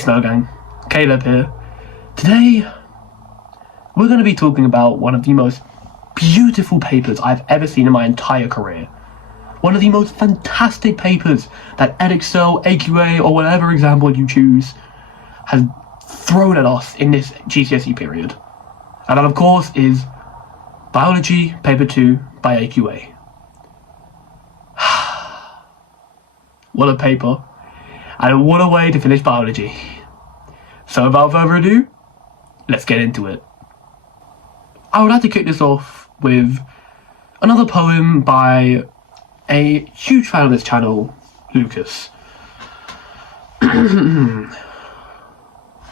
Snow Gang, Caleb here. Today, we're going to be talking about one of the most beautiful papers I've ever seen in my entire career. One of the most fantastic papers that Edexcel, AQA, or whatever example you choose has thrown at us in this GCSE period. And that, of course, is Biology Paper 2 by AQA. What a paper, and what a way to finish biology. So without further ado, let's get into it. I would like to kick this off with another poem by a huge fan of this channel, Lucas.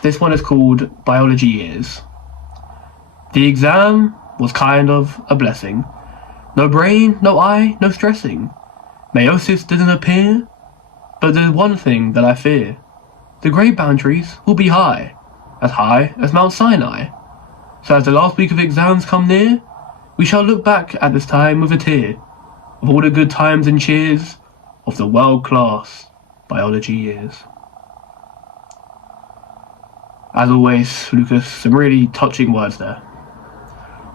This one is called Biology Years. The exam was kind of a blessing. No brain, no eye, no stressing. Meiosis didn't appear, but there's one thing that I fear. The grade boundaries will be high as Mount Sinai. So as the last week of exams come near, we shall look back at this time with a tear, of all the good times and cheers of the world-class biology years. As always, Lucas, some really touching words there.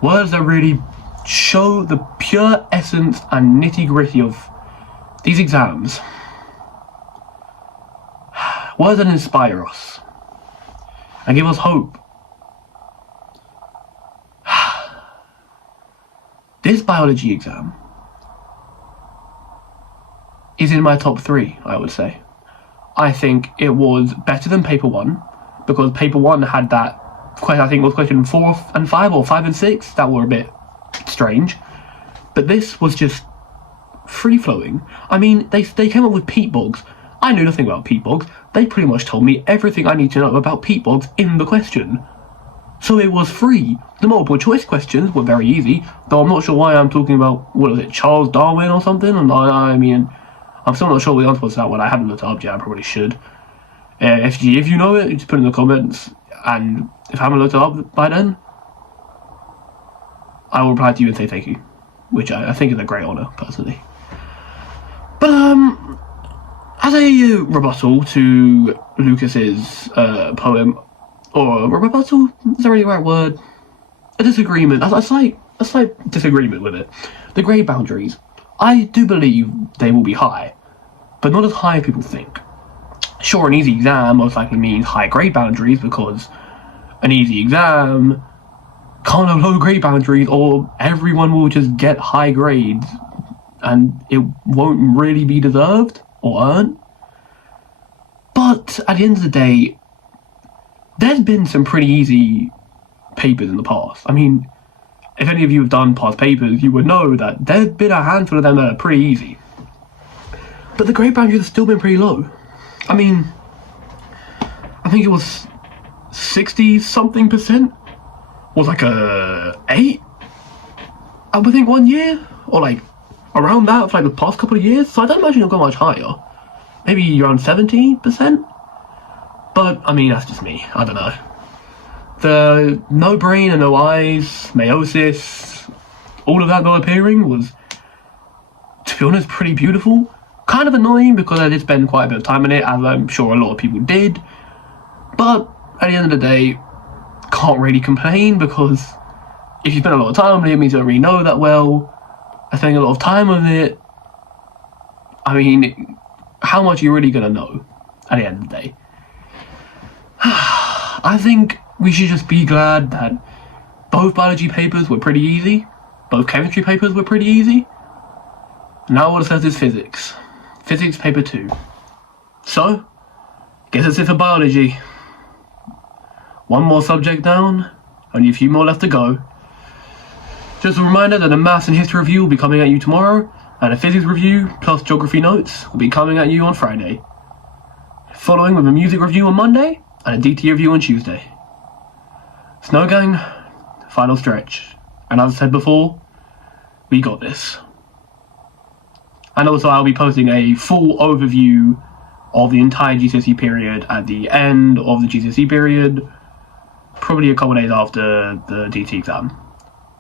Words that really show the pure essence and nitty-gritty of these exams. Words that inspire us and give us hope. This biology exam is in my top 3, I would say. I think it was better than paper 1 because paper 1 had that question, I think it was question 4 and 5 or 5 and 6 that were a bit strange. But this was just free-flowing. I mean, they came up with peat bogs. I knew nothing about peat bogs. They pretty much told me everything I need to know about peat bogs in the question. So it was free. The multiple choice questions were very easy, though I'm not sure why I'm talking about, what was it, Charles Darwin or something? I mean, I'm still not sure what the answer was to that one. I haven't looked it up yet, I probably should. If you know it, just put it in the comments, and if I haven't looked it up by then, I will reply to you and say thank you, which I think is a great honour, personally. But, as a rebuttal to Lucas's poem, or a rebuttal, is that really the right word? A disagreement, a slight disagreement with it. The grade boundaries, I do believe they will be high, but not as high as people think. Sure, an easy exam most likely means high grade boundaries because an easy exam can't have low grade boundaries or everyone will just get high grades and it won't really be deserved or earned. But at the end of the day, there's been some pretty easy papers in the past. I mean, if any of you have done past papers, you would know that there's been a handful of them that are pretty easy. But the grade boundaries have still been pretty low. I mean, I think it was 60-something% was like a 8, I would think, 1 year, or like around that for like the past couple of years. So I don't imagine it'll go much higher. Maybe around 70%. But I mean, that's just me. I don't know. The no brain and no eyes, meiosis, all of that not appearing was, to be honest, pretty beautiful. Kind of annoying because I did spend quite a bit of time in it, as I'm sure a lot of people did. But at the end of the day, can't really complain because if you spend a lot of time on it, it means you don't really know that well. I spending a lot of time on it, I mean, how much are you really going to know at the end of the day? I think we should just be glad that both biology papers were pretty easy, both chemistry papers were pretty easy. Now what it says is physics. Physics paper 2. So, guess that's it for biology. One more subject down, only a few more left to go. Just a reminder that a maths and history review will be coming at you tomorrow, and a physics review plus geography notes will be coming at you on Friday. Following with a music review on Monday, and a DT review on Tuesday. Snow Gang, final stretch. And as I said before, we got this. And also I'll be posting a full overview of the entire GCSE period at the end of the GCSE period, probably a couple days after the DT exam.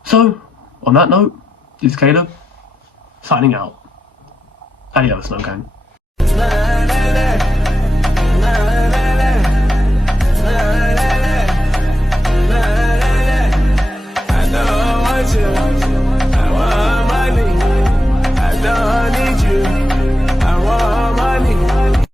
So, on that note, this is Caleb, signing out. Adios, Snow Gang.